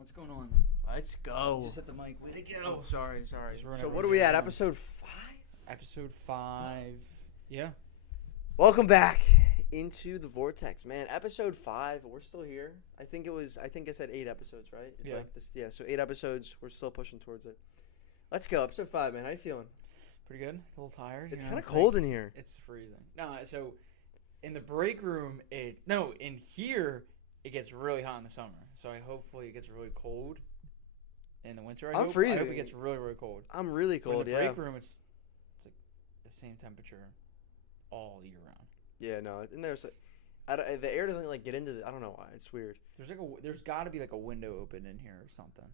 What's going on? Let's go. Just hit the mic. Way to go. Oh, sorry. Just So what are we at? Episode 5? Episode 5. Yeah. Welcome back into the Vortex, man. Episode 5. We're still here. I think I said 8 episodes, right? It's Yeah. like this. Yeah. So 8 episodes. We're still pushing towards it. Let's go. Episode 5, man. How you feeling? Pretty good. A little tired. It's kind of cold in here. It's freezing. No, so in the break room, in here, it gets really hot in the summer. So hopefully it gets really cold in the winter. I'm freezing. I hope it gets really, really cold. I'm really But cold, in the yeah. break room, it's like the same temperature all year round. Yeah, no. In there's the air doesn't like get into the, I don't know why. It's weird. There's got to be like a window open in here or something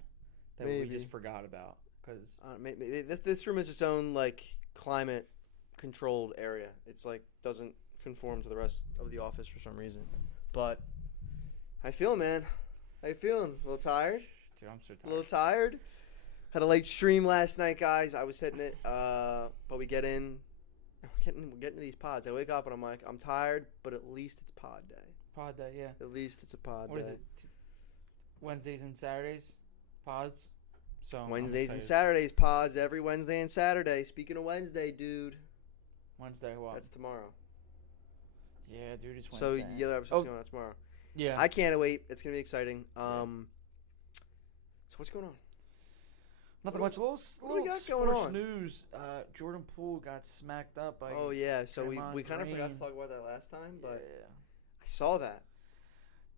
that we just forgot about. Because maybe this room is its own like climate controlled area. It's like doesn't conform to the rest of the office for some reason. But how you feeling, man? How you feeling? A little tired? Dude, I'm so tired. A little tired? Had a late stream last night, guys. I was hitting it. But we get in. We're getting to these pods. I wake up and I'm like, I'm tired, but at least it's pod day. Pod day, yeah. At least it's a pod What day. is it? Wednesdays and Saturdays? Pods? So Wednesdays and Saturdays, pods every Wednesday and Saturday. Speaking of Wednesday, dude. Wednesday, what? That's tomorrow. Yeah, dude, it's So Wednesday. the other episode's going out tomorrow. Yeah. I can't wait. It's gonna be exciting. So what's going on? Nothing much. what do we got sports going on? news. Jordan Poole got smacked up by. Oh yeah. So we Draymond kind of forgot to Green. talk about that last time, but Yeah. I saw that.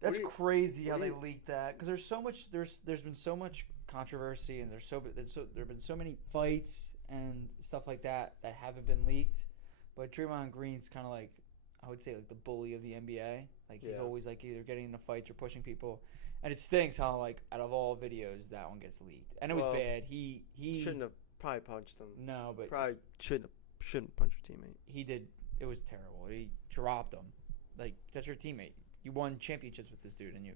That's What do crazy how what do they you- leaked that because there's so much. There's been so much controversy and there've been so many fights and stuff like that haven't been leaked. But Draymond Green's kind of like, I would say, like the bully of the NBA. Like he's Yeah. always like either getting into fights or pushing people, and it stinks how like out of all videos that one gets leaked, and it was Well, bad. He Shouldn't have probably punched him. no, but Probably shouldn't punch your teammate. he did. It was terrible. He dropped him. Like that's your teammate. You won championships with this dude, and you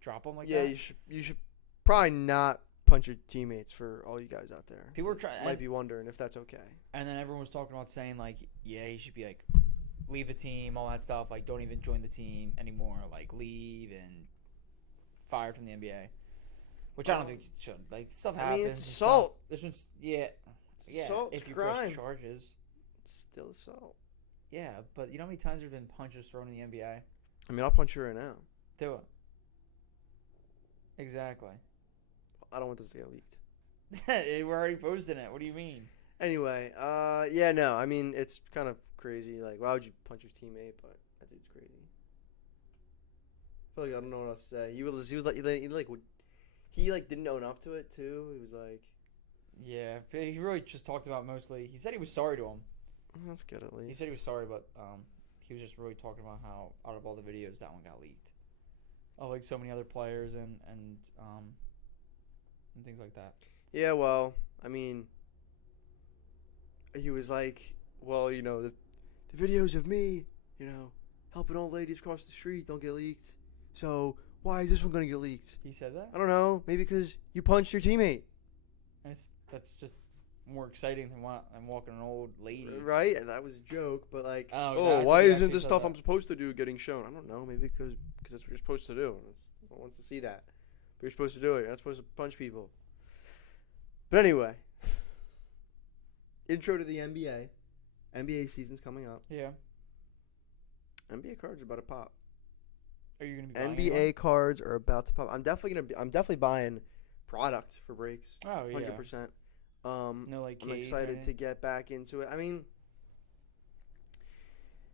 drop him like Yeah, that. you should probably not punch your teammates for all you guys out there. People were that trying, might be wondering if that's okay. and then everyone was talking about saying like, yeah, he should be like, leave the team, all that stuff. Like, don't even join the team anymore. Like, leave and fired from the NBA. Which I don't think you should. Like, stuff happens. I mean, it's and assault. stuff. This one's yeah. Assault, If it's you crime. press charges. It's still assault. Yeah, but you know how many times there's been punches thrown in the NBA? I mean, I'll punch you right now. Do it. Exactly. I don't want this to get leaked. We're already posting it. What do you mean? Anyway, yeah, no, I mean, it's kind of crazy. Like, why would you punch your teammate? But that dude's crazy. I feel like I don't know what else to say. He didn't own up to it too. He was like, Yeah, he really just talked about mostly. He said he was sorry to him. that's good at least. He said he was sorry, but he was just really talking about how out of all the videos that one got leaked, of like so many other players and things like that. Yeah, well, I mean, he was like, well, you know, the videos of me, you know, helping old ladies cross the street don't get leaked. So why is this one gonna get leaked? He said that. I don't know. Maybe because you punched your teammate. That's just more exciting than walking an old lady. Right? And that was a joke, but like, Oh, God, I oh, thought why you isn't actually this said stuff that. I'm supposed to do getting shown? I don't know. Maybe because that's what you're supposed to do. No one wants to see that. But you're supposed to do it. You're not supposed to punch people. But anyway, intro to the NBA. NBA season's coming up. Yeah. NBA cards are about to pop. Are you gonna be buying NBA anyone? cards are about to pop. I'm definitely buying product for breaks. Oh yeah. 100%. No like. I'm Cage or excited to anything? get back into it. I mean,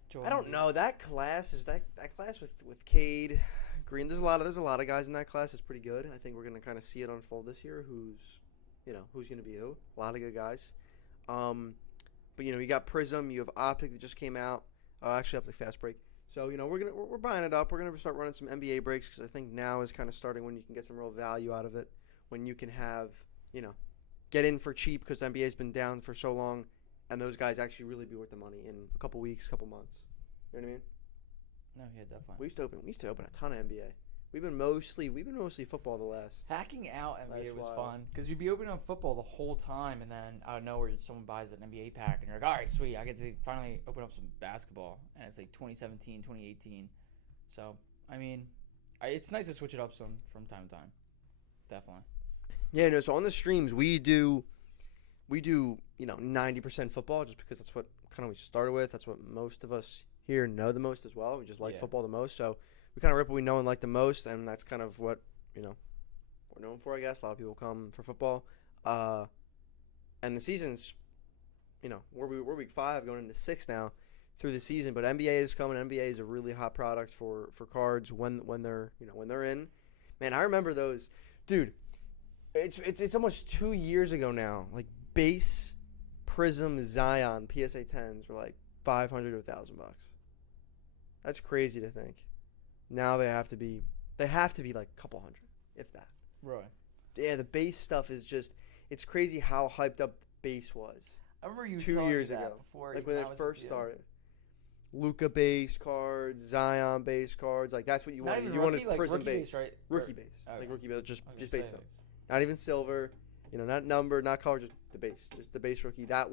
I Jordan don't know. Bees. That class with Cade, Green. There's a lot of guys in that class. It's pretty good. I think we're gonna kind of see it unfold this year. Who's gonna be who? A lot of good guys. But you got Prism. You have Optic that just came out. Actually, Optic Fast Break. So we're buying it up. We're gonna start running some NBA breaks because I think now is kind of starting when you can get some real value out of it. When you can have get in for cheap because NBA's been down for so long, and those guys actually really be worth the money in a couple weeks, couple months. You know what I mean? No, yeah, definitely. We used to open a ton of NBA. We've been mostly football the last. Hacking out NBA Last was while. fun because you'd be opening up football the whole time, and then out of nowhere, someone buys an NBA pack, and you're like, all right, sweet, I get to finally open up some basketball, and it's like 2017, 2018. So, I mean, it's nice to switch it up from time to time. definitely. Yeah, no. So on the streams, we do 90% football just because that's what kind of we started with. That's what most of us here know the most as well. We just like football the most, so we kind of rip what we know and like the most, and that's kind of what we're known for. I guess a lot of people come for football, and the season's we're week 5 going into 6 now through the season, but NBA is coming. NBA is a really hot product for cards when they're in. Man, I remember those, dude. It's almost 2 years ago now. Like base Prism Zion PSA 10s were like $500 to $1,000. That's crazy to think. Now they have to be like a couple hundred, if that. Right. Yeah, the base stuff is just, it's crazy how hyped up base was. I remember you 2 telling years me that ago, before, like when I it was first with you. started. Luka base cards, Zion base cards, like that's what you Not wanted. even You rookie, wanted like Prism rookie base, base, right? rookie base, Okay. like rookie base, just I was base gonna stuff. say, Not even silver, not numbered, not color, just the base, just the base rookie. That's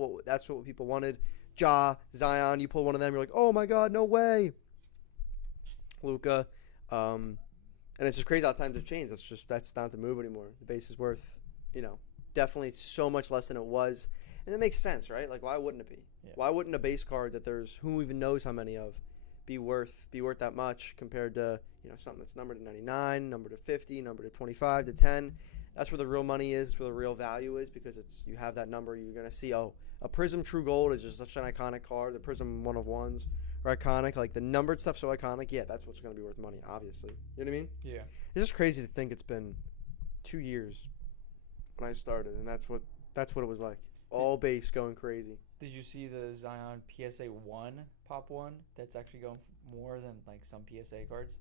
what people wanted. Zion, you pull one of them, you're like, oh my god, no way. Luka, and it's just crazy how times have changed. That's not the move anymore. The base is worth, definitely so much less than it was, and it makes sense, right? Like, why wouldn't it be? Yeah. Why wouldn't a base card that there's who even knows how many of be worth that much compared to something that's numbered to 99, numbered to 50, numbered to 25 to 10? That's where the real money is, where the real value is, because you have that number. You're gonna see, a Prism True Gold is just such an iconic card. The Prism 1 of 1s are iconic. Like the numbered stuff's so iconic. Yeah, that's what's gonna be worth money, obviously. You know what I mean? Yeah. It's just crazy to think it's been 2 years when I started, and that's what it was like. All base going crazy. Did you see the Zion PSA 1 Pop 1? That's actually going more than like some PSA cards.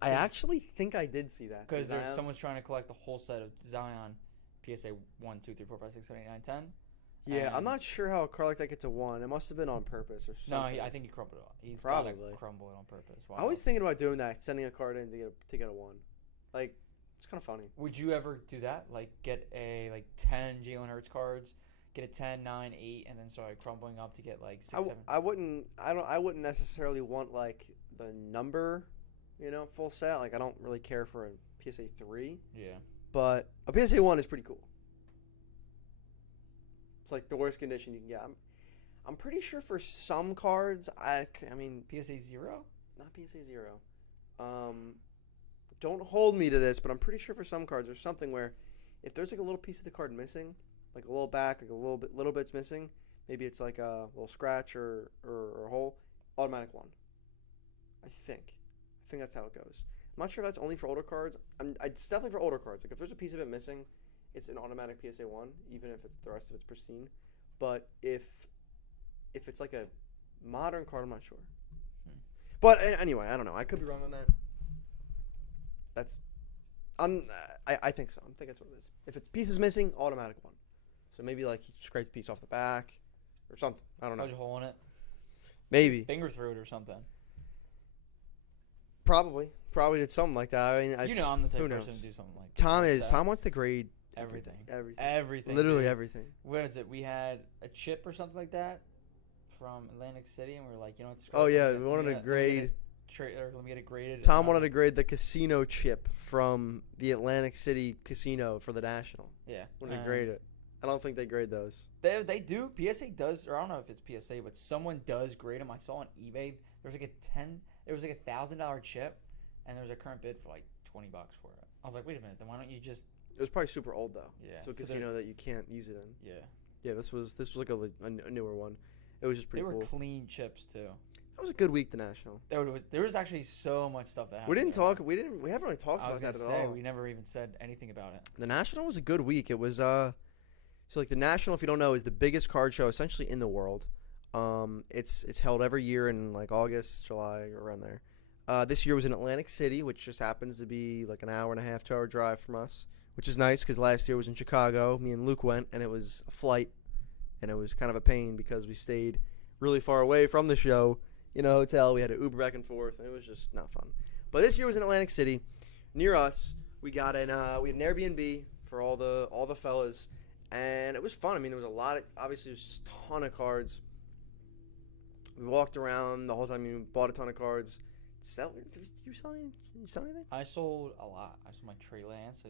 I actually think I did see that. Because someone's trying to collect the whole set of Zion PSA 1, 2, 3, 4, 5, 6, 7, 8, 9, 10. Yeah, I'm not sure how a card like that gets a 1. It must have been on purpose or something. No, I think he crumbled it. He's Probably got to crumble it on purpose. I was thinking about doing that, sending a card in to get a 1. Like, it's kind of funny. Would you ever do that? Like, get a 10 Jalen Hurts cards, get a 10, 9, 8, and then start crumbling up to get like 6, 7? I wouldn't necessarily want like the number, full set. Like, I don't really care for a PSA 3. Yeah. But a PSA 1 is pretty cool. It's like the worst condition you can get. I'm pretty sure for some cards, I mean PSA 0? Not PSA 0. Don't hold me to this, but I'm pretty sure for some cards there's something where if there's like a little piece of the card missing, like a little back, like a little bit's missing, maybe it's like a little scratch or a hole, automatic 1. I think that's how it goes. I'm not sure if that's only for older cards. It's definitely for older cards. Like if there's a piece of it missing, it's an automatic PSA 1, even if the rest of it's pristine. But if it's like a modern card, I'm not sure. But anyway, I don't know. I could be wrong on that. I think so. I think that's what it is. If it's pieces missing, automatic 1. So maybe like he scrapes a piece off the back or something. I don't know. Punch a hole in it. Maybe. Finger through it or something. Probably did something like that. I mean, I'm the type of person to do something like that. Tom wants to grade everything. Everything. Literally dude. everything. What is it? We had a chip or something like that from Atlantic City, and we were like, it's Oh yeah, we wanted to grade. Let me get it graded. Tom wanted to grade the casino chip from the Atlantic City casino for the National. Yeah. Wanted to grade it. I don't think they grade those. They do. PSA does, or I don't know if it's PSA, but someone does grade them. I saw on eBay there was like it was like $1,000 chip, and there was a current bid for like $20 for it. I was like, wait a minute, then why don't you just? It was probably super old though. Yeah. So casino that you can't use it in. Yeah. Yeah, this was like a newer one. It was just pretty cool. They were clean chips too. That was a good week, the National. There was actually so much stuff that happened. We haven't really talked about that at all. We never even said anything about it. The National was a good week. It was so like the National, if you don't know, is the biggest card show essentially in the world. It's held every year in like August, July, around there. This year was in Atlantic City, which just happens to be like an hour and a half, 2 hour drive from us, which is nice because last year was in Chicago. Me and Luke went, and it was a flight, and it was kind of a pain because we stayed really far away from the show. Hotel. We had to Uber back and forth, and it was just not fun. But this year was in Atlantic City, near us. We got we had an Airbnb for all the fellas, and it was fun. I mean, there was obviously there's a ton of cards. We walked around the whole time. We bought a ton of cards. sell? Did you sell anything? Did you sell anything? I sold a lot. I sold my Trey Lance.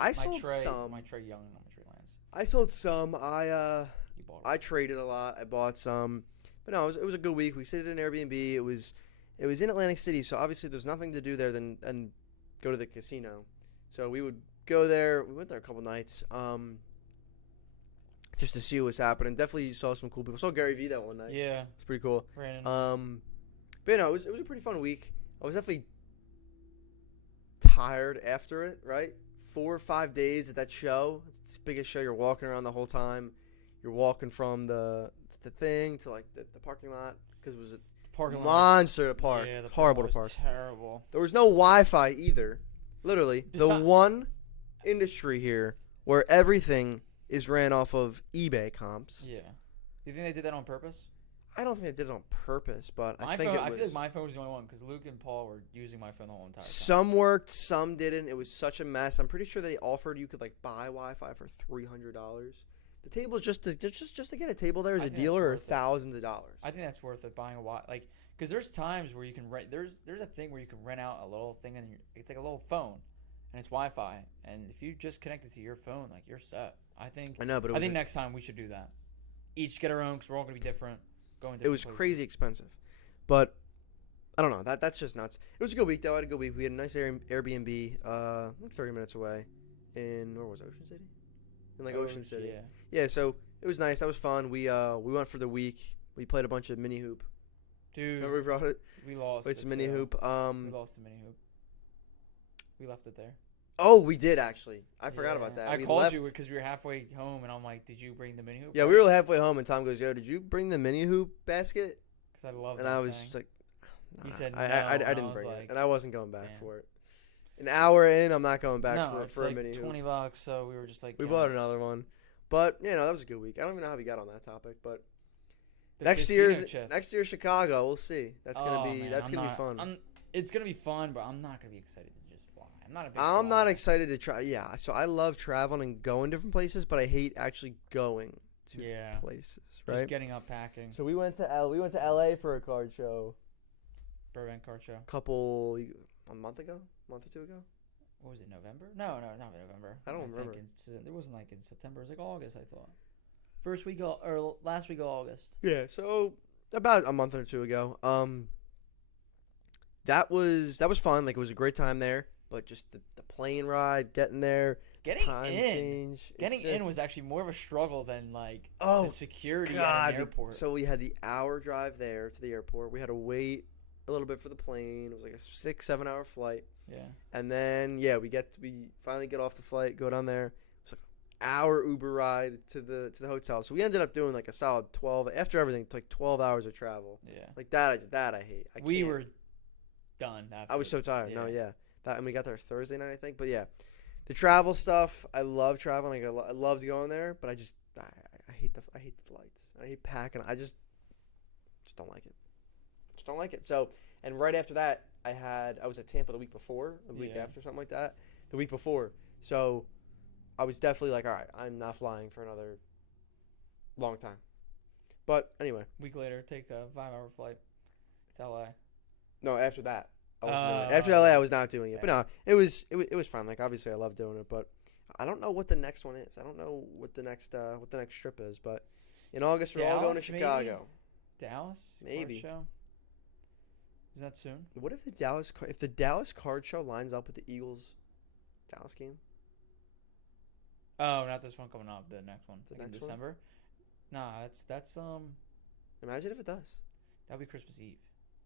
I sold some. My Trey Young, not my Trey Lance. I sold some. You bought I traded a lot. I bought some. But no, it was a good week. We stayed at an Airbnb. It was in Atlantic City, so obviously there's nothing to do there than go to the casino. So we would go there. We went there a couple nights. Just to see what's happening. Definitely saw some cool people. Saw Gary Vee that one night. Yeah. It's pretty cool. Brandon. But it was a pretty fun week. I was definitely tired after it, right? 4 or 5 days at that show. It's the biggest show. You're walking around the whole time. You're walking from the thing to like the parking lot because it was a parking monster to park. Yeah, the horrible to was park. Terrible. There was no Wi-Fi either. Literally, the one industry here where everything is ran off of eBay comps. Yeah. You think they did that on purpose? I don't think they did it on purpose, but I feel think it was. like my phone was the only one because Luke and Paul were using my phone the whole entire time. Some worked, some didn't. It was such a mess. I'm pretty sure they offered you could like buy Wi-Fi for $300. The table just to get a table there as a dealer are thousands of dollars. I think that's worth it buying a Wi-Fi because there's times where you can rent. There's a thing where you can rent out a little thing and it's like a little phone, and it's Wi-Fi. And if you just connect it to your phone, like you're set. I know, but I think next time we should do that. Each get our own because we're all gonna be different. It was crazy expensive, but I don't know. That's just nuts. It was a good week though. I had a good week. We had a nice Airbnb, like 30 minutes away, in where was it? Ocean City? In like Ocean City. Yeah. So it was nice. That was fun. We went for the week. We played a bunch of mini hoop. Dude, remember we brought it? We lost. Played some mini hoop. We lost the mini hoop. We left it there. Oh, we did actually. I forgot about that. I called you because we were halfway home, and I'm like, "Did you bring the mini hoop?" Yeah, we were halfway home, and Tom goes, "Yo, did you bring the mini hoop basket?" Because I love. And I was just like, nah. He said, I didn't bring it, and I wasn't going back for it. An hour in, I'm not going back for a mini hoop. $20, so we were just like, we bought another one, but that was a good week. I don't even know how we got on that topic, but next year Chicago, we'll see. That's gonna be fun. It's gonna be fun, but I'm not gonna be excited to just fly. I'm not excited to try. Yeah, so I love traveling and going different places, but I hate actually going to places. Right? Just getting up, packing. So we went to LA for a card show. Burbank card show. A month or two ago. What was it? November? No, not November. I don't remember. It wasn't like in September. It was like August. I thought. Last week of August. Yeah. So about a month or two ago. That was fun. Like it was a great time there. But just the plane ride, getting there, time change. Getting in was actually more of a struggle than like the security at the airport. So we had the hour drive there to the airport. We had to wait a little bit for the plane. It was like a 6-7 hour flight. Yeah. And then we finally get off the flight, go down there. It was like an hour Uber ride to the hotel. So we ended up doing like a solid 12 after everything. It's like 12 hours of travel. Yeah. Like that I hate. We were done after. I was so tired. Yeah. No, yeah. And we got there Thursday night, I think. But yeah, the travel stuff. I love traveling. I loved going there, but I hate the flights. I hate packing. I just don't like it. Just don't like it. So, and right after that, I was at Tampa the week before, or the week after, something like that. The week before. So, I was definitely like, all right, I'm not flying for another long time. But anyway, week later, take a 5-hour flight to LA. No, after that. After LA, I was not doing it, but no, it was fun. Like obviously, I love doing it, but I don't know what the next one is. I don't know what the next trip is. But in August, we're all going to Chicago. Maybe? Dallas, maybe. Card show? Is that soon? What if the Dallas card show lines up with the Eagles Dallas game? Oh, not this one coming up. The next one, next in December. One? Nah, that's Imagine if it does. That'd be Christmas Eve.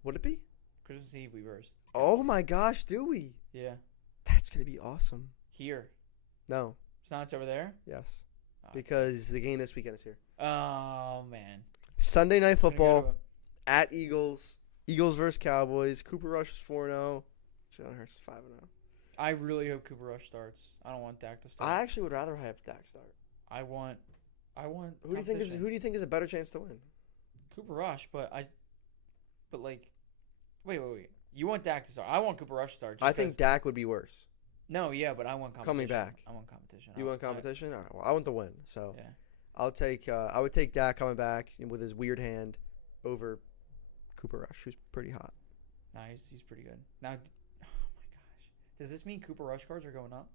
Would it be? Christmas Eve, we burst. Oh my gosh, do we? Yeah. That's gonna be awesome. Here. No. It's over there? Yes. Because the game this weekend is here. Oh man. Sunday Night Football at Eagles. Eagles versus Cowboys. Cooper Rush is 4-0. Jalen Hurts is 5-0. I really hope Cooper Rush starts. I don't want Dak to start. I actually would rather have Dak start. I want. Who do you think is a better chance to win? Cooper Rush, but like. Wait. You want Dak to start. I want Cooper Rush to start. I think Dak would be worse. No, yeah, but I want competition. Coming back. I want competition. You want competition? All right, well, I want the win. So yeah. I would take Dak coming back with his weird hand over Cooper Rush, who's pretty hot. No, he's pretty good. Now, oh my gosh, does this mean Cooper Rush cards are going up?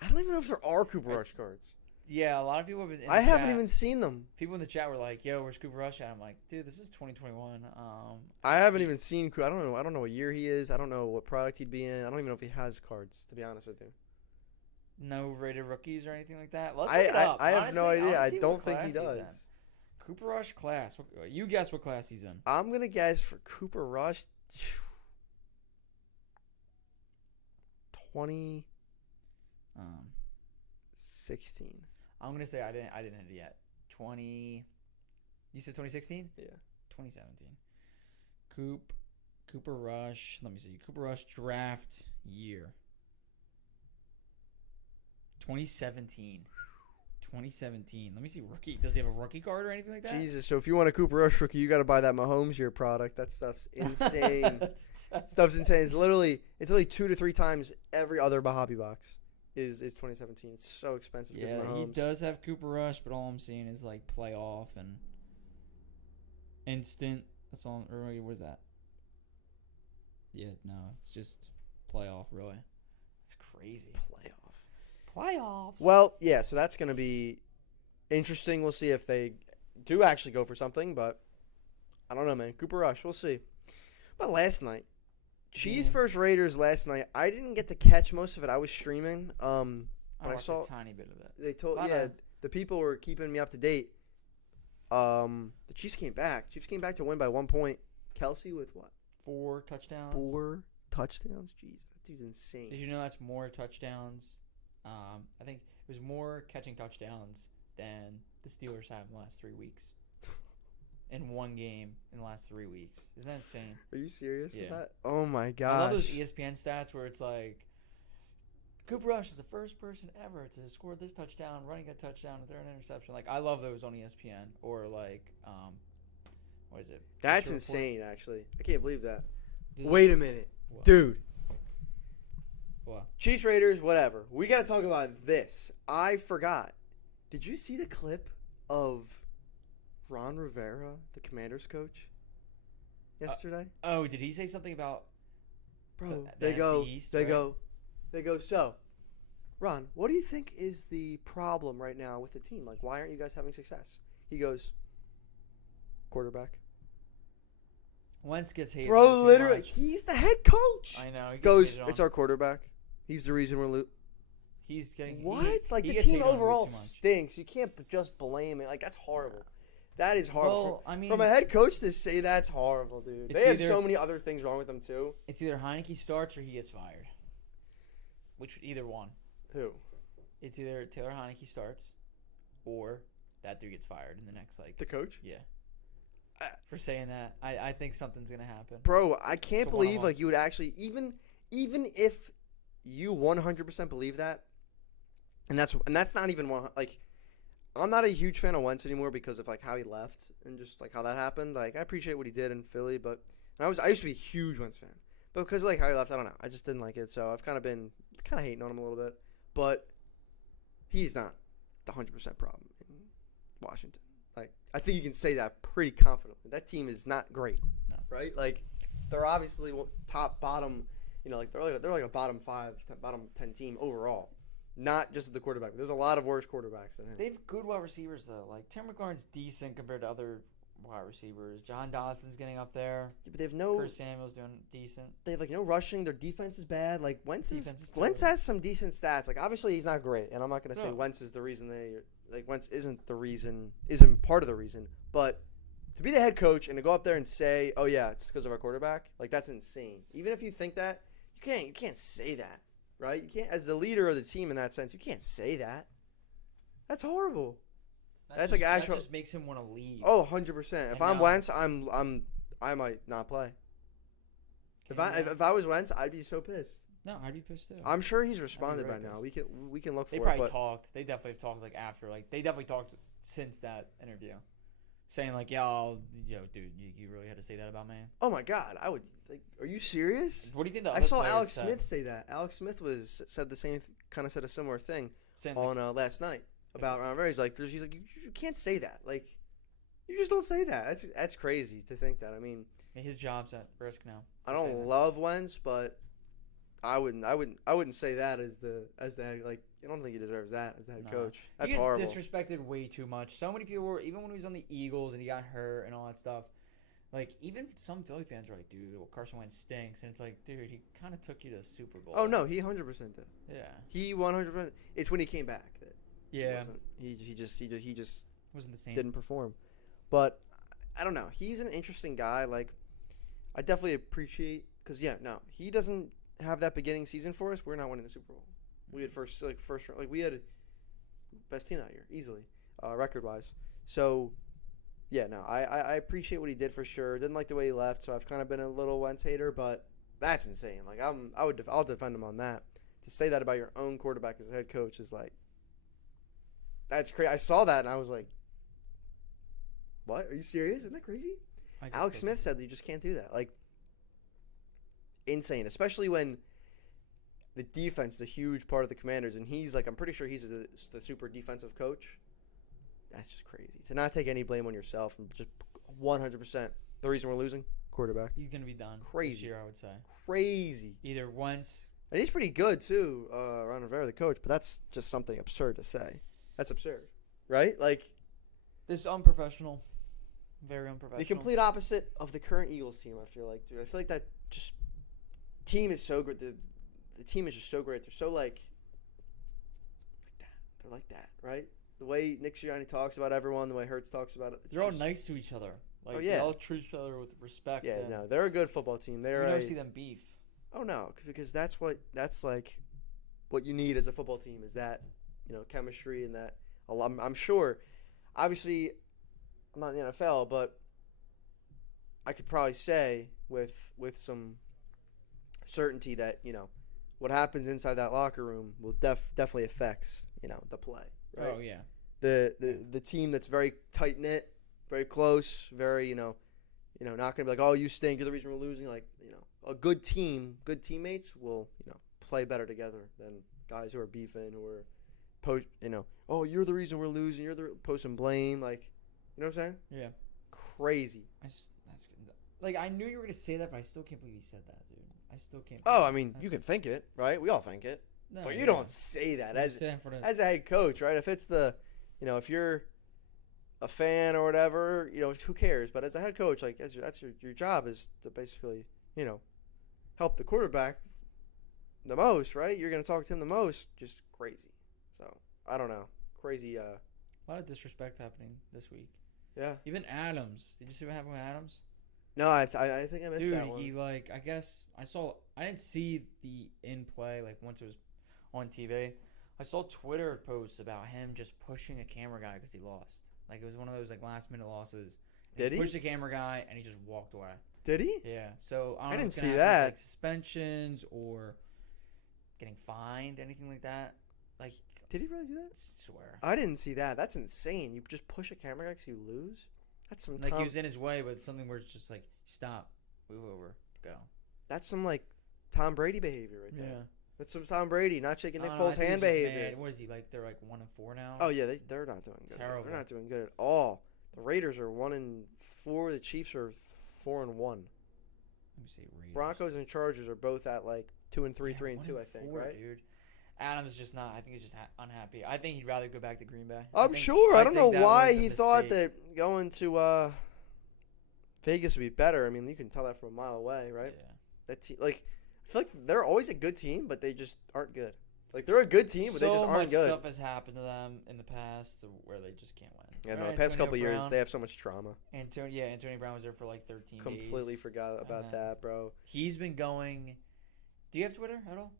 I don't even know if there are Cooper Rush cards. Yeah, a lot of people have been. I haven't even seen them. People in the chat were like, "Yo, where's Cooper Rush at?" I'm like, "Dude, this is 2021." I haven't even seen. I don't know. I don't know what year he is. I don't know what product he'd be in. I don't even know if he has cards. To be honest with you. No rated rookies or anything like that. Let's look it up. I have Honestly, no idea. I see don't what think he class he's in. does. Cooper Rush class. You guess what class he's in. I'm gonna guess for Cooper Rush. 2016. I'm gonna say I didn't hit it yet. 20. You said 2016? Yeah. 2017. Cooper Rush. Let me see. Cooper Rush draft year. 2017. 2017. Let me see rookie. Does he have a rookie card or anything like that? Jesus. So if you want a Cooper Rush rookie, you got to buy that Mahomes year product. That stuff's insane. Stuff's insane. It's literally 2 to 3 times every other hobby box. Is 2017. It's so expensive. Yeah, he does have Cooper Rush, but all I'm seeing is like playoff and instant. That's all. Or what is that? Yeah, no, it's just playoff. Really, it's crazy. Playoffs. Well, yeah. So that's gonna be interesting. We'll see if they do actually go for something, but I don't know, man. Cooper Rush. We'll see. But last night. Chiefs versus Raiders last night. I didn't get to catch most of it. I was streaming. I saw a tiny bit of it. They told the people were keeping me up to date. The Chiefs came back. To win by 1 point. Kelsey with what? 4 touchdowns. 4 touchdowns. Jeez, that dude's insane. Did you know that's more touchdowns? I think it was more catching touchdowns than the Steelers have in the last 3 weeks. In one game in the last 3 weeks. Isn't that insane? Are you serious with Yeah. that? Oh my gosh. I love those ESPN stats where it's like Cooper Rush is the first person ever to score this touchdown, running a touchdown, and throw an interception. Like I love those on ESPN or like what is it? That's insane actually. I can't believe that. Does Wait a minute. What? Dude. What? Chiefs Raiders, whatever. We got to talk about this. I forgot. Did you see the clip of Ron Rivera, the Commanders coach, yesterday? Oh, did he say something about? Bro, the they go. NFC East, They right? go. So, Ron, what do you think is the problem right now with the team? Like, why aren't you guys having success? He goes, quarterback. Wentz gets hated. Bro, too literally, much. he's the head coach. I know. He gets Goes, hated on. it's our quarterback. He's the reason we're losing. He's getting What? he The gets team hated on way overall too much. stinks. You can't just blame it. Like, that's horrible. That is horrible. Well, I mean, From a head coach to say that's horrible, dude. It's They have either- so many other things wrong with them, too. it's either Heineke starts or he gets fired. Either one. Who? It's either Taylor Heineke starts, or that dude gets fired in the next The coach? Yeah. For saying that, I think something's gonna happen. Bro, I can't It's a believe, one-on-one. like, you would actually, even if you 100% believe that, and that's not even one, like, I'm not a huge fan of Wentz anymore because of, like, how he left and just, like, how that happened. Like, I appreciate what he did in Philly, but I used to be a huge Wentz fan. But because of, like, how he left, I don't know. I just didn't like it, so I've kind of been hating on him a little bit. But he's not the 100% problem in Washington. Like, I think you can say that pretty confidently. That team is not great, No. right? Like, they're obviously bottom, like they're like a bottom 5, bottom 10 team overall. Not just the quarterback. There's a lot of worse quarterbacks than him. They have good wide receivers though. Like Tim McLaurin's decent compared to other wide receivers. John Dotson's getting up there. Yeah, but they have no. Chris Samuel's doing decent. They have like no rushing. Their defense is bad. Like Wentz Defense is Wentz terrible. has some decent stats. Like obviously he's not great, and I'm not gonna say No. Wentz is the reason Wentz isn't part of the reason. But to be the head coach and to go up there and say, "Oh yeah, it's because of our quarterback," like that's insane. Even if you think that, you can't say that, right? You can't, as the leader of the team in that sense, you can't say that. That's horrible. That's like actual. That just makes him want to leave. Oh, 100%. If And I'm now- Wentz, I might not play. If I was Wentz, I'd be so pissed. No, I'd be pissed too. I'm sure he's responded by really now. pissed. We can look for They it. probably But talked. They definitely have talked like after. Like they definitely talked since that interview, saying like, "Yo, dude, you really had to say that about me." oh my God, I would. Like, are you serious? What do you think? The I other saw players Alex said? Smith say that. Alex Smith said the same said a similar thing Saying, like, on last night about Ron Rivera. He's like, you can't say that. Like, you just don't say that. That's crazy to think that. I mean, His job's at risk now. I don't love Wentz, but I wouldn't say that as the head. Like, I don't think he deserves that as the head coach. That's horrible. He gets disrespected way too much. So many people were, even when he was on the Eagles and he got hurt and all that stuff. Like, even some Philly fans are like, dude, well, Carson Wentz stinks. And it's like, dude, he kind of took you to the Super Bowl. Oh, no, he 100% did. Yeah. He 100%. It's when he came back that. Yeah. He just wasn't the same. Didn't perform. But, I don't know. He's an interesting guy. Like, I definitely appreciate, because, he doesn't have that beginning season for us. We're not winning the Super Bowl. We had first round. Like, we had best team that year, easily, record-wise. So, I appreciate what he did for sure. Didn't like the way he left, so I've kind of been a little Wentz hater, but that's insane. Like, I'll defend him on that. To say that about your own quarterback as a head coach is like, that's crazy. I saw that and I was like, what? Are you serious? Isn't that crazy? Alex Smith said that you just can't do that. Like, insane, especially when the defense is a huge part of the Commanders, and he's like, I'm pretty sure he's the super defensive coach. That's just crazy. To not take any blame on yourself and just 100%. The reason we're losing? Quarterback. He's going to be done crazy this year, I would say. Crazy. Either Wentz. And he's pretty good, too, Ron Rivera, the coach, but that's just something absurd to say. That's absurd, right? Like, this is unprofessional. Very unprofessional. The complete opposite of the current Eagles team, I feel like, dude. I feel like that just team is so good. The team is just so great. They're so like that. They're like that, right? The way Nick Sirianni talks about everyone, the way Hurts talks about it. They're all nice to each other. Like, they all treat each other with respect. Yeah, no, they're a good football team. You don't see them beef. Oh no, because that's like what you need as a football team is that, chemistry and that. I'm sure, obviously, I'm not in the NFL, but I could probably say with some certainty that what happens inside that locker room will definitely affects the play. Right? Oh yeah. The team that's very tight knit, very close, very not gonna be like, oh, you stink, you're the reason we're losing. Like a good team, good teammates will play better together than guys who are beefing, who are oh, you're the reason we're losing, you're the posting blame, like, you know what I'm saying? Yeah. Crazy. Like, I knew you were gonna say that, but I still can't believe you said that, dude. I still can't. Oh, I mean, you can think it, right? We all think it, but you don't say that as a head coach, right? If it's if you're a fan or whatever, who cares? But as a head coach, like, that's your job is to basically, help the quarterback the most, right? You're gonna talk to him the most. Just crazy. So I don't know, crazy. A lot of disrespect happening this week. Yeah. Even Adams. Did you see what happened with Adams? No, I think I missed that one. Dude, he I guess I didn't see the in play once it was on TV. I saw Twitter posts about him just pushing a camera guy because he lost. Like, it was one of those last minute losses. Did he pushed the camera guy and he just walked away? Did he? Yeah. So I didn't see that. Suspensions or getting fined, anything like that. Like, did he really do that? I swear. I didn't see that. That's insane. You just push a camera guy because you lose. That's some he was in his way, but something where it's just like, stop, move over, go. That's some Tom Brady behavior right there. Yeah. That's some Tom Brady not shaking Nick Foles' hand behavior. What is he like? They're 1-4 now. Oh yeah, they're not doing good. Terrible. They're not doing good at all. The Raiders are 1-4. The Chiefs are 4-1. Let me see. Raiders. Broncos and Chargers are both at 2-3, 3-2. I think, right? Dude. Adams is just not. I think he's just unhappy. I think he'd rather go back to Green Bay. I'm sure. I don't know why he thought that going to Vegas would be better. I mean, you can tell that from a mile away, right? Yeah. That team, I feel like they're always a good team, but they just aren't good. Like, they're a good team, but they just aren't good. So much stuff has happened to them in the past where they just can't win. Yeah, no, the past couple years, they have so much trauma. Antonio Brown was there for 13 days. Completely forgot about that, bro. He's been going. Do you have Twitter at all?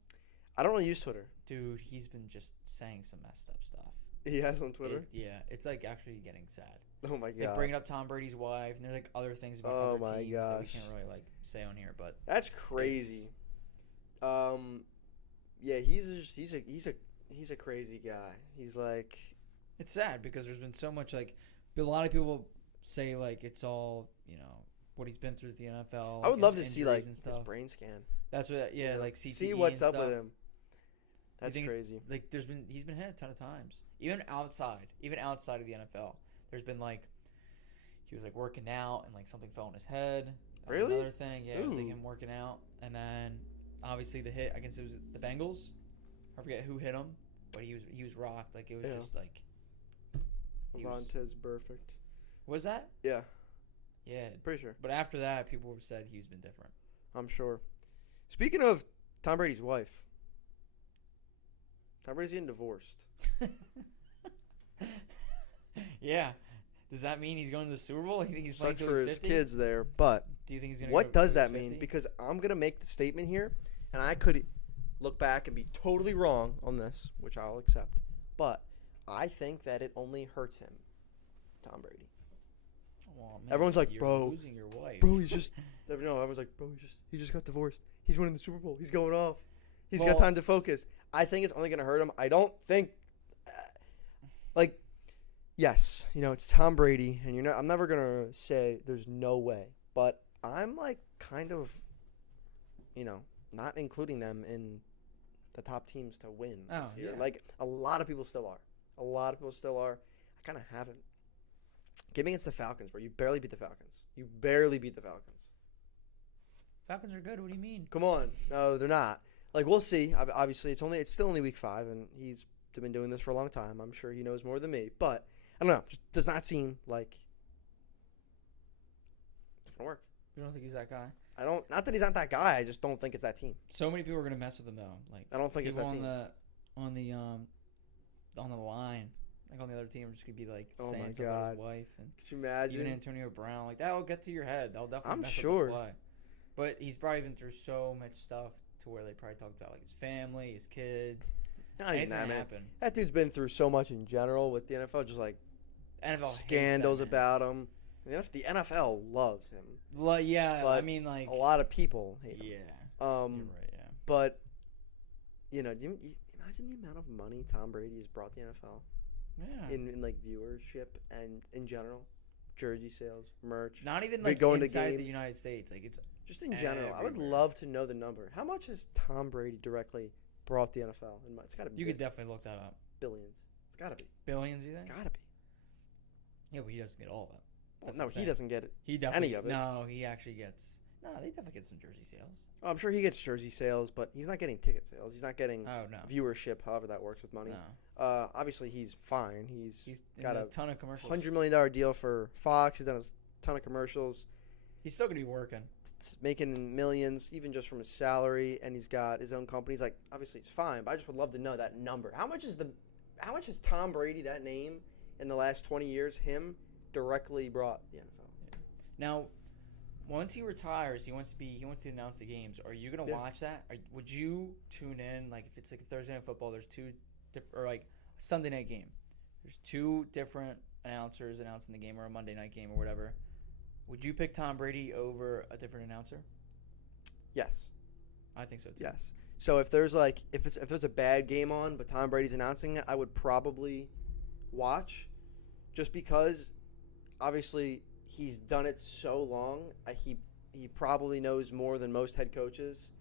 I don't really use Twitter. Dude, he's been just saying some messed up stuff. He has on Twitter? It's actually getting sad. Oh my god. They bring up Tom Brady's wife, and there's other things about other teams that we can't really say on here, but that's crazy. Yeah, he's a crazy guy. He's it's sad because there's been so much a lot of people say it's all what he's been through at the NFL. I would love to see his brain scan. That's what CTE see what's up with him. That's crazy. He's been hit a ton of times. Even outside of the NFL. There's been he was working out and something fell on his head. That was Really? another thing. Yeah, it was like Ooh. him working out, and then obviously the hit. I guess it was the Bengals. I forget who hit him, but he was rocked. Like it was Yeah. just like. He was- Montez perfect. Was that? Yeah, Yeah, pretty sure. but after that, people have said he's been different. I'm sure. Speaking of Tom Brady's wife, Tom Brady's getting divorced. Yeah. Does that mean he's going to the Super Bowl? You think he's playing Sucks till for he's his 50? kids there, but Do you think he's going to what does till that he's mean? 50? Because I'm gonna make the statement here, and I could look back and be totally wrong on this, which I'll accept. But I think that it only hurts him, Tom Brady. Well, man, Everyone's like, you're bro, losing your wife. Bro, he's just no. Everyone's like, bro, he just got divorced. He's winning the Super Bowl. He's going off. He's got Well- time to focus. I think it's only gonna hurt him. I don't think, like, yes, it's Tom Brady, and I'm never gonna say there's no way, but I'm like kind of, not including them in the top teams to win this year. Yeah. Like a lot of people still are. I kind of haven't. Give me against the Falcons, bro. You barely beat the Falcons. Falcons are good. What do you mean? Come on. No, they're not. Like, we'll see. Obviously, it's still only week 5, and he's been doing this for a long time. I'm sure he knows more than me. But, I don't know. Just does not seem like it's going to work. You don't think he's that guy? Not that he's not that guy. I just don't think it's that team. So many people are going to mess with him, though. Like, I don't think it's that people team. on the line, like on the other team, are just going to be like Oh saying my something about God. his wife. And Could you imagine? even Antonio Brown. Like, that'll get to your head. That'll definitely I'm mess sure. up the play. But he's probably been through so much stuff to where they probably talked about like his family, his kids. Not even Anything that, can man. happen. That dude's been through so much in general with the NFL, just like NFL hates that scandals man. about him. The NFL loves him. Like, yeah, But I mean, like A lot of people hate him. Yeah, Um, you're right. Yeah, But, do you imagine the amount of money Tom Brady has brought the NFL yeah. in like viewership and in general, jersey sales, merch, Not even if we like go into inside the games- United States. Like it's just in general. I would everywhere. love to know the number. How much has Tom Brady directly brought the NFL? It's got to be you could definitely look that up. billions. It's got to be. Billions, you It's think? got to be. Yeah, but he doesn't get all of it. That's No, the he thing. doesn't get it. He definitely of it. No, he actually gets. No, they definitely get some jersey sales. Oh, I'm sure he gets jersey sales, but he's not getting ticket sales. He's not getting Oh no, viewership, however that works with money. no. Obviously, he's fine. He's He's got in a a ton of commercials. $100 million deal for Fox. He's done a ton of commercials. He's still gonna be working. Making millions, even just from his salary, and he's got his own company. He's like, obviously, it's fine, but I just would love to know that number. How much has Tom Brady, that name, in the last 20 years, him directly brought the NFL? Now, once he retires, he wants to announce the games. Are you gonna Yeah. watch that? Would you tune in? Like if it's like a Thursday night football, there's or like a Sunday night game. There's 2 different announcers announcing the game, or a Monday night game, or whatever. Would you pick Tom Brady over a different announcer? Yes. I think so too. Yes. So if there's a bad game on, but Tom Brady's announcing it, I would probably watch, just because, obviously, he's done it so long. He probably knows more than most head coaches,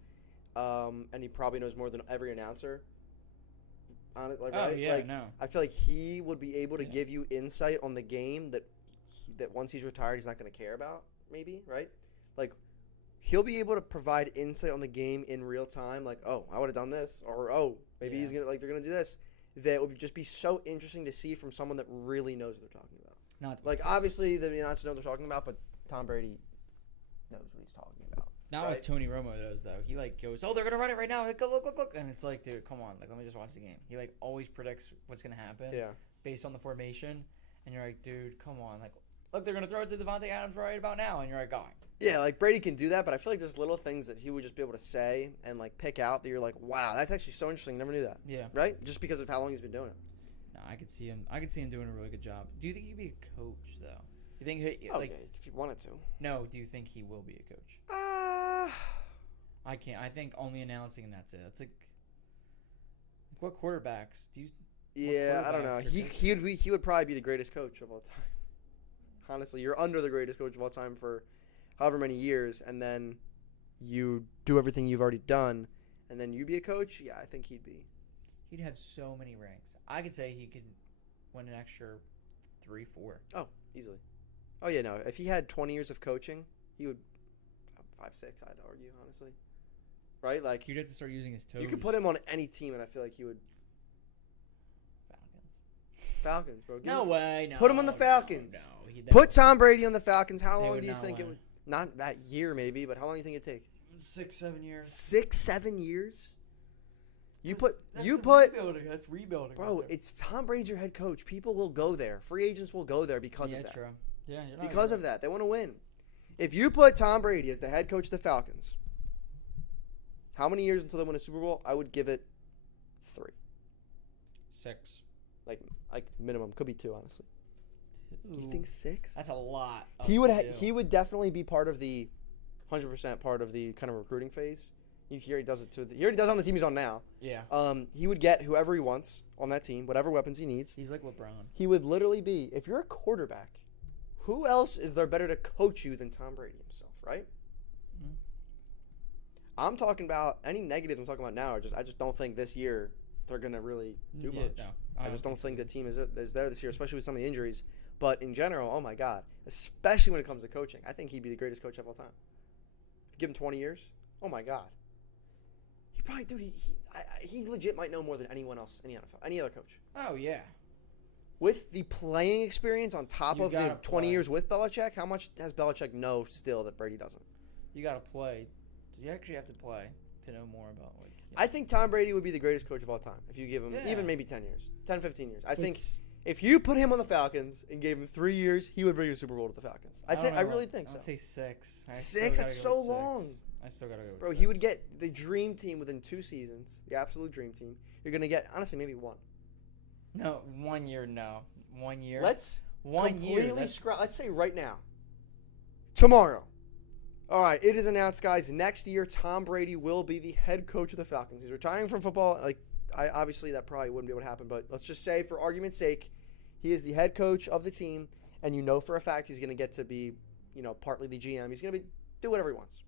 and he probably knows more than every announcer. On it, like, Oh right? yeah, Like, no. I feel like he would be able to Yeah. give you insight on the game that once he's retired, he's not going to care about. Maybe, right? Like, he'll be able to provide insight on the game in real time. Like, oh, I would have done this, or oh, maybe Yeah. they're gonna do this. That would just be so interesting to see from someone that really knows what they're talking about. Not Like, obviously, the announcers know what they're talking about, but Tom Brady knows what he's talking about. not right. what Tony Romo does though. He like goes, "Oh, they're gonna run it right now. Like, look," and it's like, dude, come on. Like, let me just watch the game. He like always predicts what's gonna happen Yeah. based on the formation, and you're like, dude, come on. Like, look, they're gonna throw it to Devontae Adams right about now, and you're like, oh. Yeah, like Brady can do that, but I feel like there's little things that he would just be able to say and like pick out that you're like, wow, that's actually so interesting. Never knew that. Yeah. Right? Just because of how long he's been doing it. No, I could see him. I could see him doing a really good job. Do you think he'd be a coach though? You think he, Okay, like if you wanted to. no? Do you think he will be a coach? I can't. I think only announcing and that's it. That's like what quarterbacks do you? Yeah, I don't know. quarterbacks are He would probably be the greatest coach of all time. Honestly, you're under the greatest coach of all time for however many years, and then you do everything you've already done, and then you be a coach. Yeah, I think he'd be. He'd have so many ranks. I could say he could win an extra 3, 4. Oh, easily. Oh yeah, no. If he had 20 years of coaching, he would 5'6", I'd argue, honestly. Right? Like, He'd have to start using his toes. you could put him on any team, and I feel like he would. Falcons, bro. No way. No. Put him on the Falcons. No. Put Tom Brady on the Falcons. How They long would do you not think it win. would? Not that year, maybe, but how long do you think it'd take? 6-7 years. 6-7 years. You That's put, rebuilding. That's rebuilding. bro. right there. It's Tom Brady's your head coach. People will go there. Free agents will go there because of that. True. Yeah, you're not Because right. of that, they want to win. If you put Tom Brady as the head coach of the Falcons, how many years until they win a Super Bowl? I would give it 3. 6. Like minimum. Could be 2, honestly. You think 6? That's a lot. He would definitely be part of the 100% part of the kind of recruiting phase. He already does it he already does it on the team he's on now. Yeah. He would get whoever he wants on that team, whatever weapons he needs. He's like LeBron. He would literally be, if you're a quarterback, who else is there better to coach you than Tom Brady himself, right? Mhm. I'm talking about any negatives I'm talking about now. I just don't think this year they're gonna really do much. No, I just don't think the team is there this year, especially with some of the injuries. But in general, oh my God, especially when it comes to coaching, I think he'd be the greatest coach of all time. If you give him 20 years, oh my God. He probably, dude, he legit might know more than anyone else in the NFL, any other coach. Oh yeah. With the playing experience on top You of the gotta 20 play. years with Belichick, how much does Belichick know still that Brady doesn't? You gotta play. You actually have to play to know more about I think Tom Brady would be the greatest coach of all time if you give him Yeah. even maybe 10 years, 10, 15 years. I think if you put him on the Falcons and gave him 3 years, he would bring a Super Bowl to the Falcons. I really think so. I'd say 6. 6? That's so long. I still gotta go with Bro, 6. he would get the dream team within 2 seasons, the absolute dream team. You're going to get, honestly, maybe 1. No, 1 year, no. 1 year. Let's 1 year. completely let's say right now. Tomorrow. All right, it is announced, guys. Next year, Tom Brady will be the head coach of the Falcons. He's retiring from football. Obviously, that probably wouldn't be able to happen, but let's just say, for argument's sake, he is the head coach of the team, and you know for a fact he's going to get to be, partly the GM. He's going to do whatever he wants.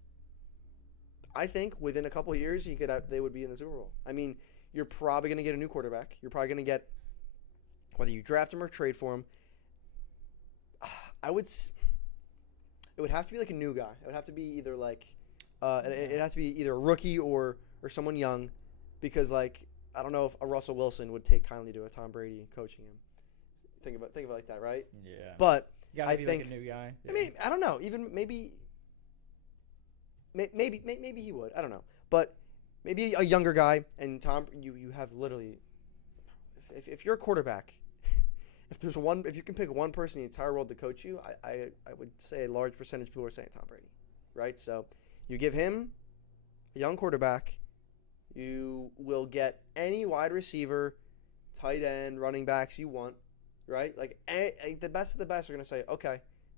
I think within a couple of years, they would be in the Super Bowl. I mean, you're probably going to get a new quarterback. You're probably going to get, whether you draft him or trade for him, it would have to be like a new guy. It would have to be either it has to be either a rookie or someone young, because I don't know if a Russell Wilson would take kindly to a Tom Brady coaching him. Think of it like that, right? Yeah. But You gotta I be think like a new guy. I mean, I don't know. Even maybe he would. I don't know. But maybe a younger guy, and Tom, you have literally, if you're a quarterback, if you can pick one person in the entire world to coach you, I would say a large percentage of people are saying Tom Brady, right? So you give him a young quarterback, you will get any wide receiver, tight end, running backs you want, right? The best of the best are going to say, okay,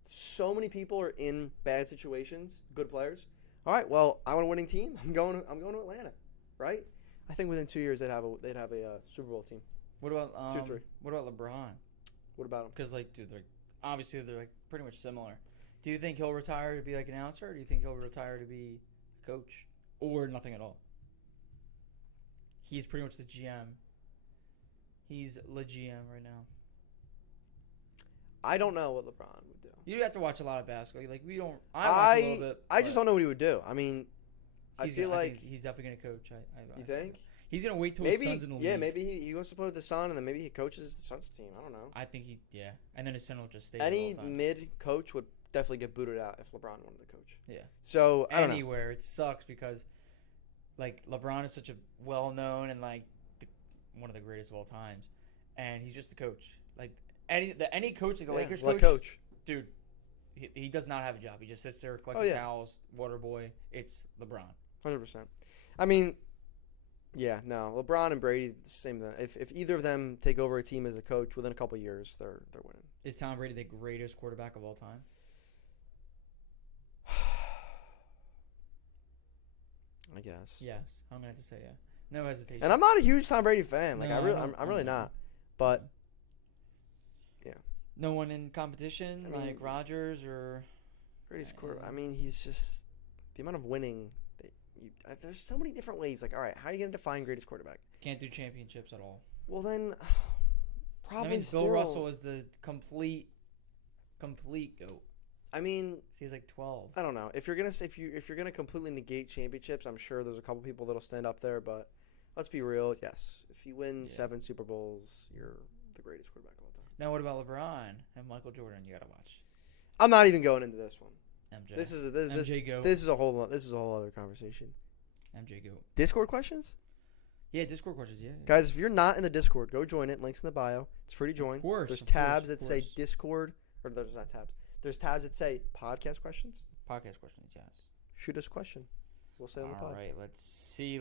so many people are in bad situations, good players. All right, well, I want a winning team. I'm going to Atlanta, right? I think within 2 years they'd have a Super Bowl team. What about 2-3. What about LeBron? What about him? Because obviously they're pretty much similar. Do you think he'll retire to be like an announcer, or do you think he'll retire to be a coach, or nothing at all? He's pretty much the GM. He's the GM right now. I don't know what LeBron would do. You have to watch a lot of basketball. I watch a little bit. I just don't know what he would do. I mean, I feel I like think he's definitely gonna coach. you think? He's gonna wait till Maybe his son's in the league. yeah, maybe he wants to play with the son, and then maybe he coaches the son's team. I don't know. I think and then his son will just stay. Any the whole time. mid coach would definitely get booted out if LeBron wanted to coach. Yeah. So I don't know. Anywhere it sucks because, LeBron is such a well-known and one of the greatest of all times, and he's just the coach. Any coach, the Lakers coach, dude, he does not have a job. He just sits there collecting towels, water boy. It's LeBron. 100%. I mean, yeah, no, LeBron and Brady, same thing. If either of them take over a team as a coach within a couple of years, they're winning. Is Tom Brady the greatest quarterback of all time? I guess. Yes, I'm gonna have to say yeah. No hesitation. And I'm not a huge Tom Brady fan. No, I'm really not. But yeah. No one in competition like Rodgers or greatest quarterback. I mean, he's just the amount of winning. There's so many different ways. All right, how are you gonna define greatest quarterback? Can't do championships at all. Well, then probably Bill Russell is the complete goat. I mean, He's like 12. I don't know. If you're gonna completely negate championships, I'm sure there's a couple people that'll stand up there. But let's be real. Yes, if you win Yeah. 7 Super Bowls, you're the greatest quarterback of all time. Now, what about LeBron and Michael Jordan? You gotta watch. I'm not even going into this one. MJ. This is MJ GOAT. this is a whole other conversation. MJ GOAT. Discord questions, Yeah, Discord questions. Yeah. guys. If you're not in the Discord, go join it. Links in the bio. It's free to join. Of course. There's of tabs course, that say course. Discord, or there's not tabs. There's tabs that say podcast questions. Podcast questions. Yes. Shoot us a question. We'll say on the All pod. right. Let's see.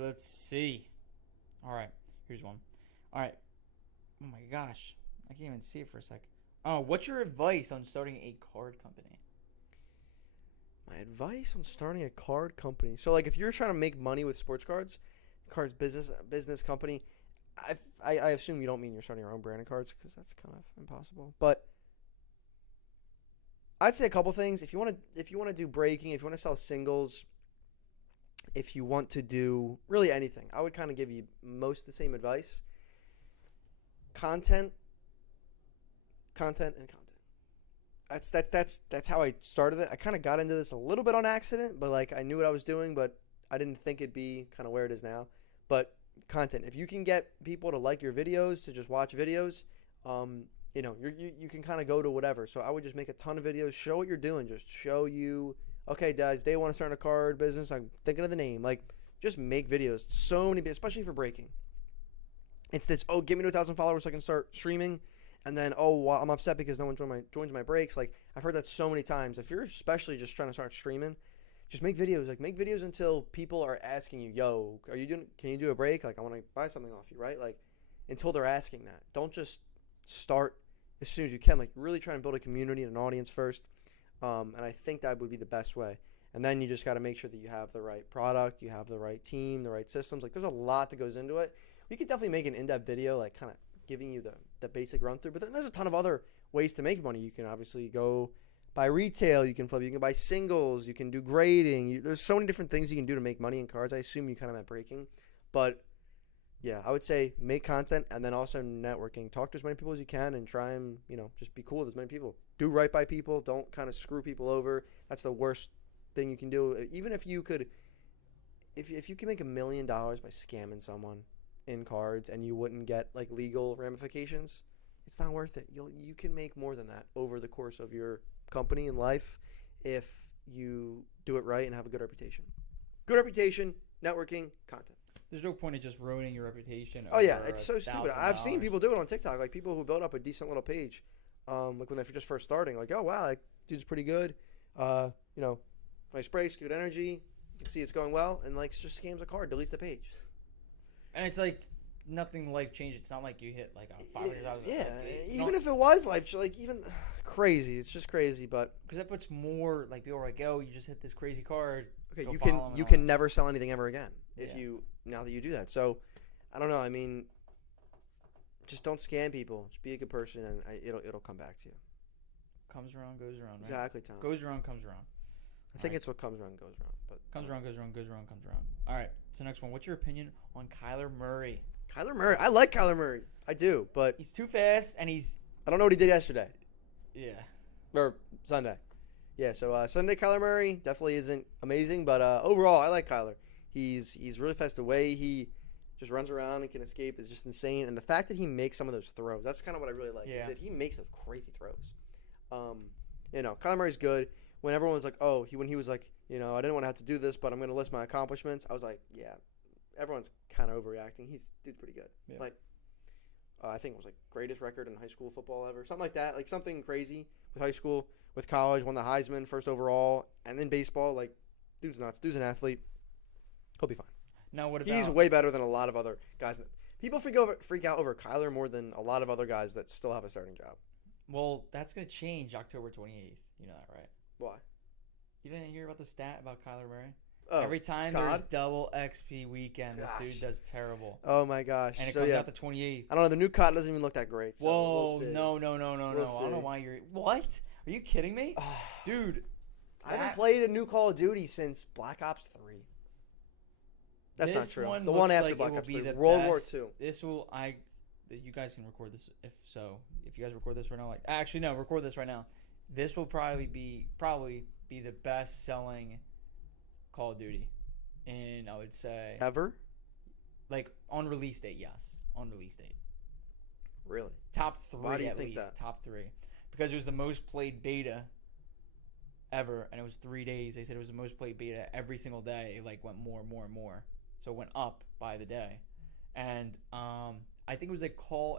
All right. Here's one. All right. Oh my gosh. I can't even see it for a sec. Oh, what's your advice on starting a card company? My advice on starting a card company. So, like, if you're trying to make money with sports cards business company, I assume you don't mean you're starting your own brand of cards because that's kind of impossible. But I'd say a couple things. If you want to do breaking, if you want to sell singles, if you want to do really anything, I would kind of give you most the same advice. Content. That's how I started it. I kind of got into this a little bit on accident, but like I knew what I was doing, but I didn't think it'd be kind of where it is now. But content, if you can get people to like your videos, to just watch videos, you can kind of go to whatever. So I would just make a ton of videos, show what you're doing, just show you, okay, guys, they want to start a card business. I'm thinking of the name. Like, just make videos. So many, especially for breaking. It's this, get me to 1,000 followers so I can start streaming. And then, I'm upset because no one joins my breaks. Like, I've heard that so many times. If you're especially just trying to start streaming, just make videos. Like, make videos until people are asking you, yo, can you do a break? Like, I want to buy something off you, right? Like, until they're asking that. Don't just start as soon as you can. Like, really try and build a community and an audience first. And I think that would be the best way. And then you just got to make sure that you have the right product, you have the right team, the right systems. Like, there's a lot that goes into it. We could definitely make an in-depth video, like, kind of giving you the basic run through, but then there's a ton of other ways to make money. You can obviously go buy retail, you can flip, you can buy singles, you can do grading. There's so many different things you can do to make money in cards. I assume you kind of meant breaking, but yeah, I would say make content and then also networking. Talk to as many people as you can and try and, just be cool with as many people. Do right by people. Don't kind of screw people over. That's the worst thing you can do. Even if you could, if you can make $1 million by scamming someone in cards and you wouldn't get like legal ramifications, it's not worth it. You can make more than that over the course of your company and life if you do it right and have a good reputation. Good reputation, networking, content. There's no point in just ruining your reputation. Oh yeah, it's so stupid. I've seen people do it on TikTok, like people who build up a decent little page, like when they're just first starting, like, oh wow, like dude's pretty good, nice breaks, good energy, you can see it's going well, and like just scams a card, deletes the page. And it's like nothing life changing. It's not like you hit like a $500,000. Yeah, even if it was life, like even crazy, it's just crazy. But because that puts more like people are like, oh, you just hit this crazy card. Okay, you can never sell anything ever again now that you do that. So I don't know. I mean, just don't scam people. Just be a good person, and it'll come back to you. Comes around, goes around. Right? Exactly, Tom. Goes around, comes around. I think it's what comes around goes around. But comes around, goes around, goes around, comes around. All right, so next one. What's your opinion on Kyler Murray? Kyler Murray, I like Kyler Murray. I do, but he's too fast, and I don't know what he did yesterday. Yeah. Or Sunday. Yeah, so Sunday Kyler Murray definitely isn't amazing, but overall I like Kyler. He's really fast. The way he just runs around and can escape is just insane, and the fact that he makes some of those throws, that's kind of what I really like. Yeah. Is that he makes those crazy throws. Kyler Murray's good. When everyone was like, when he was like, I didn't want to have to do this, but I'm going to list my accomplishments. I was like, yeah, everyone's kind of overreacting. Dude's pretty good. Yeah. Like, I think it was like greatest record in high school football ever, something like that. Like something crazy with high school, with college, won the Heisman first overall, and then baseball. Like, dude's nuts. Dude's an athlete. He'll be fine. Now what about? He's way better than a lot of other guys. People freak out over Kyler more than a lot of other guys that still have a starting job. Well, that's gonna change October 28th. You know that, right? Why? You didn't hear about the stat about Kyler Murray? Oh, every time there's double XP weekend, this dude does terrible. Oh my gosh! And it comes out the 28th. I don't know. The new COD doesn't even look that great. So whoa! No! I don't know why you're. What? Are you kidding me, dude? I haven't played a new Call of Duty since Black Ops 3. That's not true. The one after Black Ops 3, World War II. You guys can record this if you guys record this right now. Actually, no, record this right now. this will probably be the best selling Call of Duty in, I would say, Ever? like on release date. Yes, on release date. Really? Top three. Why do you at think least that? top three, because it was the most played beta ever, and it was 3 days. They said it was the most played beta every single day. It like went more and more and more, so it went up by the day. And I think it was I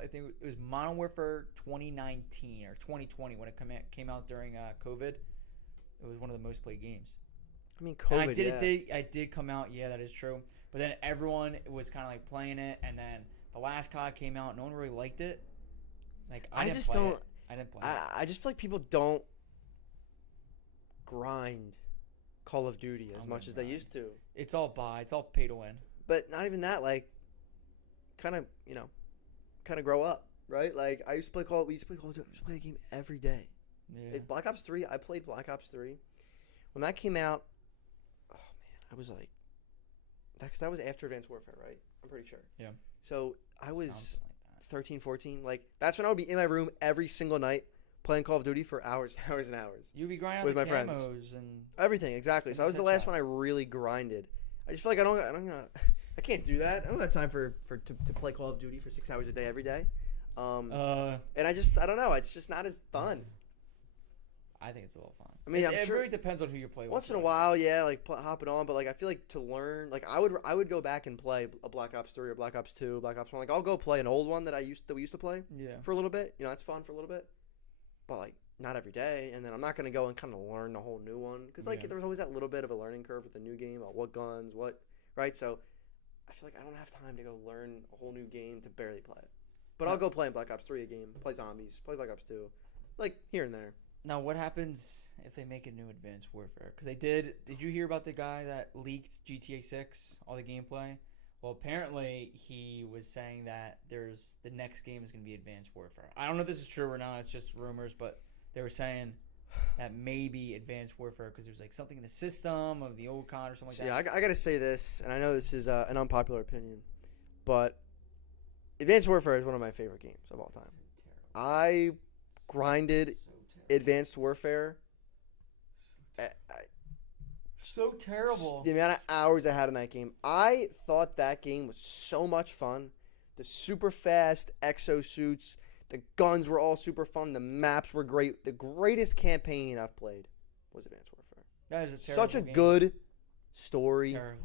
think it was Modern Warfare 2019 or 2020 when it came out during COVID. It was one of the most played games. I mean, And COVID. I did come out. Yeah, that is true. But then everyone was kind of like playing it, and then the last COD came out. No one really liked it. Like I didn't just play don't. it. I didn't play it. I just feel like people don't grind Call of Duty as I'm much gonna as they grind. used to. It's all buy. It's all pay to win. But not even that. Like, kind of, grow up, right? Like, we used to play Call of Duty. We used to play the game every day. Yeah. Black Ops 3, I played Black Ops 3. When that came out, oh, man, I was like, that was after Advanced Warfare, right? I'm pretty sure. Yeah. So, I was Something like that. 13, 14. Like, that's when I would be in my room every single night playing Call of Duty for hours and hours and hours. You be grinding with out the my friends. camos and Everything, exactly. So, I was the last headshots. one I really grinded. I just feel like I can't do that. I don't have time to play Call of Duty for 6 hours a day every day. And I don't know. It's just not as fun. I think it's a little fun. I mean, I'm it sure really depends on who you play with. once in a while, yeah, like hopping on. But like, I feel like to learn, like I would go back and play a Black Ops 3 or Black Ops 2, Black Ops 1. Like I'll go play an old one that we used to play Yeah. for a little bit. You know, that's fun for a little bit. But like not every day. And then I'm not gonna go and kind of learn the whole new one because like Yeah. there's always that little bit of a learning curve with the new game about what guns, what right. So I feel like I don't have time to go learn a whole new game to barely play it. But I'll go play in Black Ops 3 a game, play zombies, play Black Ops 2, like here and there. Now, what happens if they make a new Advanced Warfare? Because they did. Did you hear about the guy that leaked GTA 6, all the gameplay? Well, apparently he was saying that the next game is going to be Advanced Warfare. I don't know if this is true or not. It's just rumors, but they were saying that maybe Advanced Warfare because there's like something in the system of the old COD or something like that. Yeah, I got to say this, and I know this is an unpopular opinion, but Advanced Warfare is one of my favorite games of all time. I grinded Advanced Warfare. So terrible. The amount of hours I had in that game. I thought that game was so much fun. The super fast exosuits, the guns were all super fun. The maps were great. The greatest campaign I've played was Advanced Warfare. That is a terrible Such a game. good story. Terrible.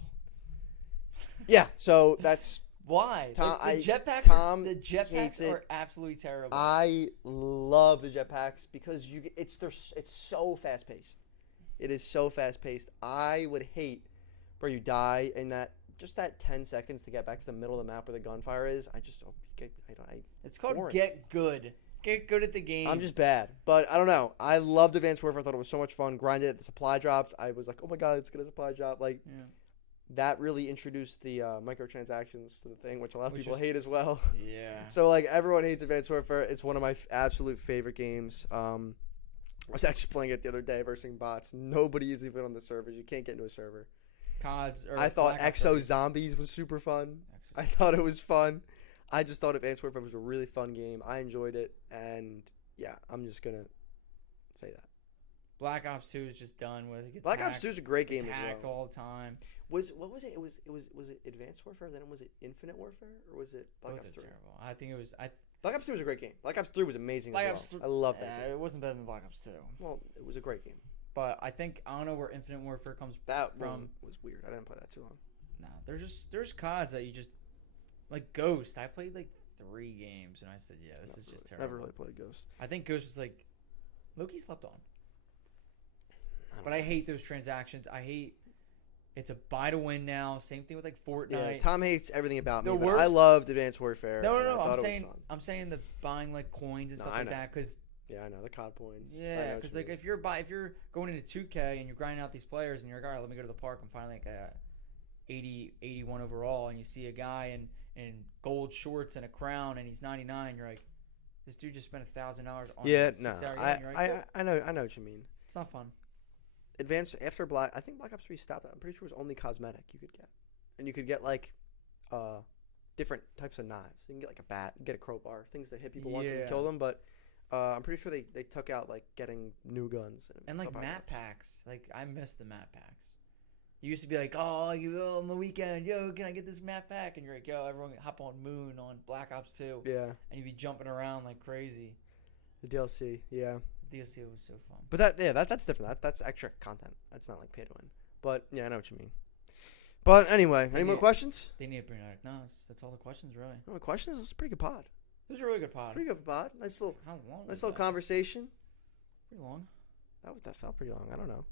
Yeah, so that's Why? Tom- the jetpacks. Tom The hates jetpacks it. are absolutely terrible. I love the jetpacks because it's so fast paced. It is so fast paced. I would hate where you die in that 10 seconds to get back to the middle of the map where the gunfire is. It's called boring. Get Good. Get good at the game. I'm just bad, but I don't know. I loved Advanced Warfare. I thought it was so much fun. Grinded at the supply drops. I was like, oh my god, it's gonna supply drop. Like that really introduced the microtransactions to the thing, which a lot of people hate as well. Yeah. So like everyone hates Advanced Warfare. It's one of my absolute favorite games. I was actually playing it the other day versus bots. Nobody is even on the servers. You can't get into a server. CODs. I thought Exo Zombies was super fun. I thought it was fun. I just thought Advanced Warfare was a really fun game. I enjoyed it, and yeah, I'm just gonna say that. Black Ops 2 is just done with. It gets Black hacked. Ops 2 is a great game It's hacked as well. all the time. Was it? Was it Advanced Warfare? Then was it Infinite Warfare, or was it Black Both Ops are 3? terrible. I think it was. Black Ops 2 was a great game. Black Ops 3 was amazing Black as Ops well. I love that game. It wasn't better than Black Ops 2. Well, it was a great game. But I don't know where Infinite Warfare comes That from. one was weird. I didn't play that too long. No, there's CODs that you just like Ghost. I played like 3 games and I said, yeah, this is just terrible. Never really played Ghost. I think Ghost was like Loki slept on. But I hate those transactions. I hate it's a buy to win now. Same thing with like Fortnite. Yeah, Tom hates everything about me. The But worst- I loved Advanced Warfare. No. and I thought it was fun. I'm saying the buying like coins and No, stuff I like know. that because Yeah, I know the COD points. I yeah, know what because you like mean. if you're going into 2K and you're grinding out these players and you're like, all right, let me go to the park and find like a 81 overall, and you see a guy in gold shorts and a crown and he's 99, you're like, this dude just spent $1,000 on Yeah, a no, 6-hour game. You're like, I know what you mean. it's not fun. Advanced after Black, I think Black Ops 3 stopped. I'm pretty sure it was only cosmetic you could get, and you could get like different types of knives. You can get like a bat, get a crowbar, things that hit people once and Yeah. kill them. But I'm pretty sure they took out like getting new guns And like stuff map packs. Like I miss the map packs. You used to be like, oh, on the weekend, yo, can I get this map pack? And you're like, yo, everyone hop on Moon on Black Ops 2. Yeah, And you'd be jumping around like crazy. the DLC. Yeah, The DLC was so fun. but that's different. That's extra content. That's not like pay to win. But yeah, I know what you mean. But anyway, any more questions? They need to bring out. No, that's all the questions really. No more questions. It was a pretty good pod. It was a really good pod. Pretty good pod. Nice little How long? nice little conversation. Pretty long. That felt pretty long. I don't know.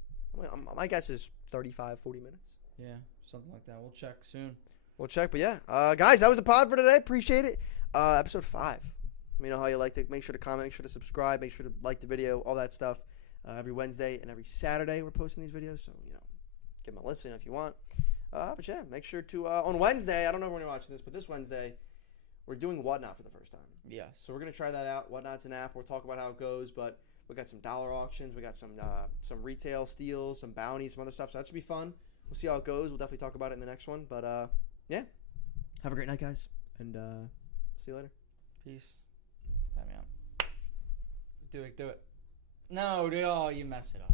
My guess is 35, 40 minutes. Yeah, something like that. We'll check soon. We'll check. But yeah, guys, that was the pod for today. Appreciate it. Episode 5. Let me know how you liked it. Make sure to comment. Make sure to subscribe. Make sure to like the video. All that stuff. Every Wednesday and every Saturday we're posting these videos. So, give them a listen if you want. But yeah, make sure to, on Wednesday, I don't know when you're watching this, but this Wednesday, we're doing Whatnot for the first time. Yes. So we're going to try that out. Whatnot's an app. We'll talk about how it goes, but we got some dollar auctions. We got some retail steals, some bounties, some other stuff. So that should be fun. We'll see how it goes. We'll definitely talk about it in the next one. But, yeah. Have a great night, guys. And see you later. Peace. Time out. Do it. No, you messed it up.